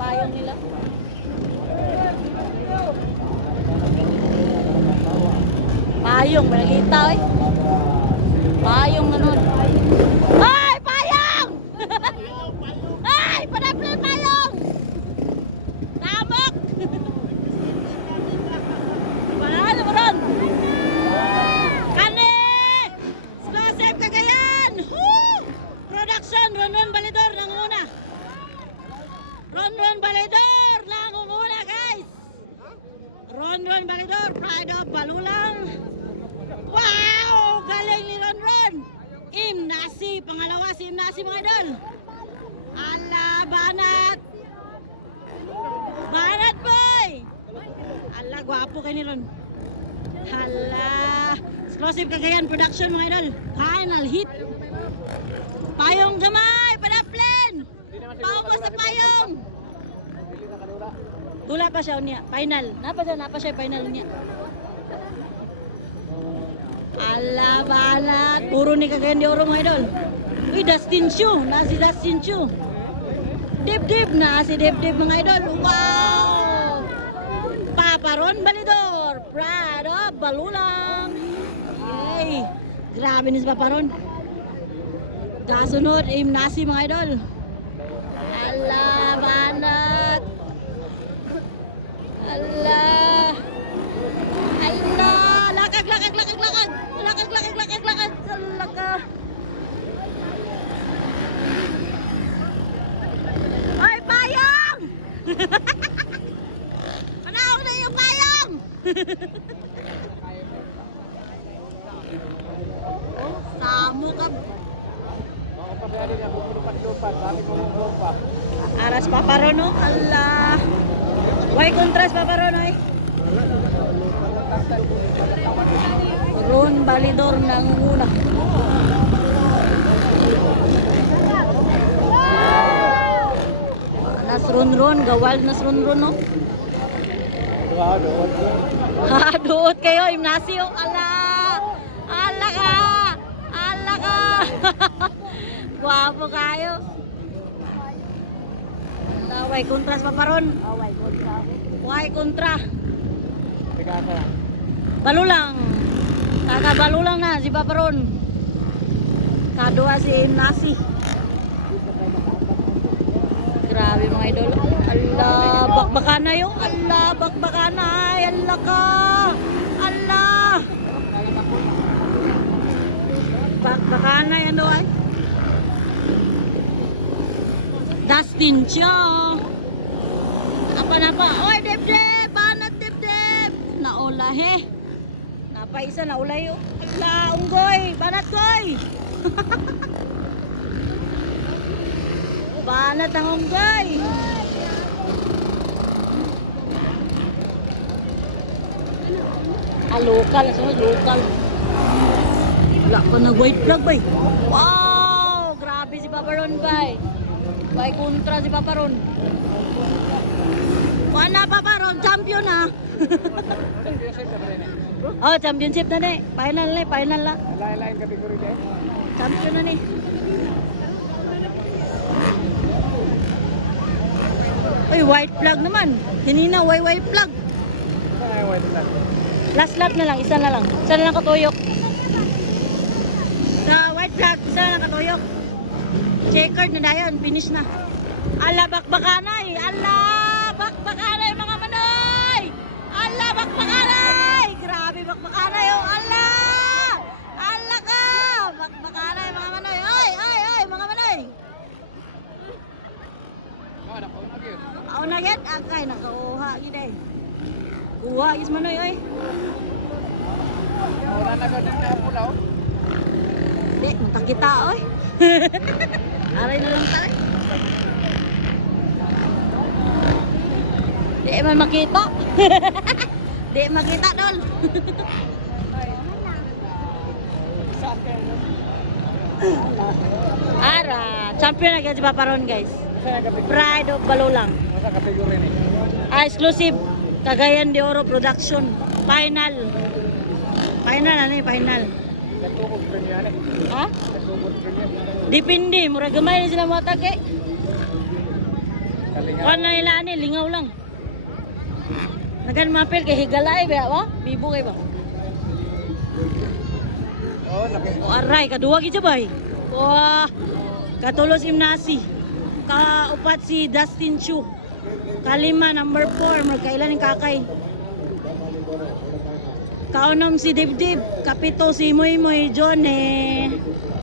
payong nila. Payong, malagita eh. Payong na nun. Ay, payong! Ay, panaplan payong! Tamok! Panalo mo ron! Kani! Explosive Cagayan! Woo! Production, Ron Balidor, nangunguna. Ron Balidor, nangunguna guys! Ron Balidor, Pride of Balulang. Wow! Galing ni Ron! Imnasi, pangalawa si Imnasi mga idol. Ala, banat! Banat boy! Ala, gwapo kayo ni Ron. Hala! Explosive Cagayan Production mga idol. Final hit! Payong gamay! Panaplen! Paubos sa payong! Dula pa siya niya. Final. Napa siya final niya. Ala, banat! Puro ni Cagayan de Oro mga idol. Uy, Dustin Chu! Na si Dustin Chu! Dip na si Dip mga idol. Wow! Papa Ron Balidor, Prado Balulang. Yay! Grabe ni si Papa Ron. Kasunod, Imnasi mga idol. Ala, banat! Ala! Ala! Lakag! Alaka! Ay, payong! Panahon na yung payong! Oh, samo ka. Aras paparono, Allah. Why contrast paparono eh? Ron Balidor ng una. Nas Ron, gawal nas Ron no. Doot kayo, Imnasio. Ala ka. Guwapo kayo. Why contrast pa ron? Why kontra? Balulang. Taga Balulang na si Paparon. Kadua si Imnasi. Grabe mga idol. Allah, bakbakana yung. Allah, bakbakana. Allah ka. Allah. Bakbakana yan doon. Dustin Cho. Apa? Oy, Deb. Banat, Deb. Naula he. Napaisa naula yun. Allah, unggoy. Banat koy. Banat ang unggoy. Local. Local. Wala pa na white flag bay. Wow! Grabe si Paparon bay. Bay kontra si Paparon. Wala Paparon, champion ha. Oh, championship na ni. Final la. Lain kategori deh. Champion na ni. Uy, white flag naman. Hinina, white flag. White flag. Last lap na lang, isa na lang katuyok. Sa white flag, isa na lang katuyok. Checkered na dayon, finish na. Ala, bakbakanay! Mga manoy! Ala, bakbakanay! Grabe, bakbakanay oh! Ala ka! Bakbakanay, mga manoy! Oy, mga manoy! Ako na get? Akay, nakauha giday. Kuha, is manoy, oy. Wala na ganun na pula, oh. Di, munta kita, oy. Aray na lang tayo. Di man makita. Di makita, dol. Ara, champion na si Paparon, guys. Pride of Balulang. Masa kategori ni? Exclusive Cagayan de Oro Production. Final. Final. Nagtukog premiere. Ha? Nagtukog premiere. Dipindi, mura gamay na sila mga tage. Kalinga. Kuan na nila ani, lingaw lang. Nagan mapil kay higalay ba ba? Bibo kay ba? Oh, laki. O aray, kaduwa gid bay. Wah. Katulos Imnasi. Kaupat si Dustin Chu. Kalima number 4, magkailan ng kakay. Kaunom si Dibdib, kapito si Moy Moy John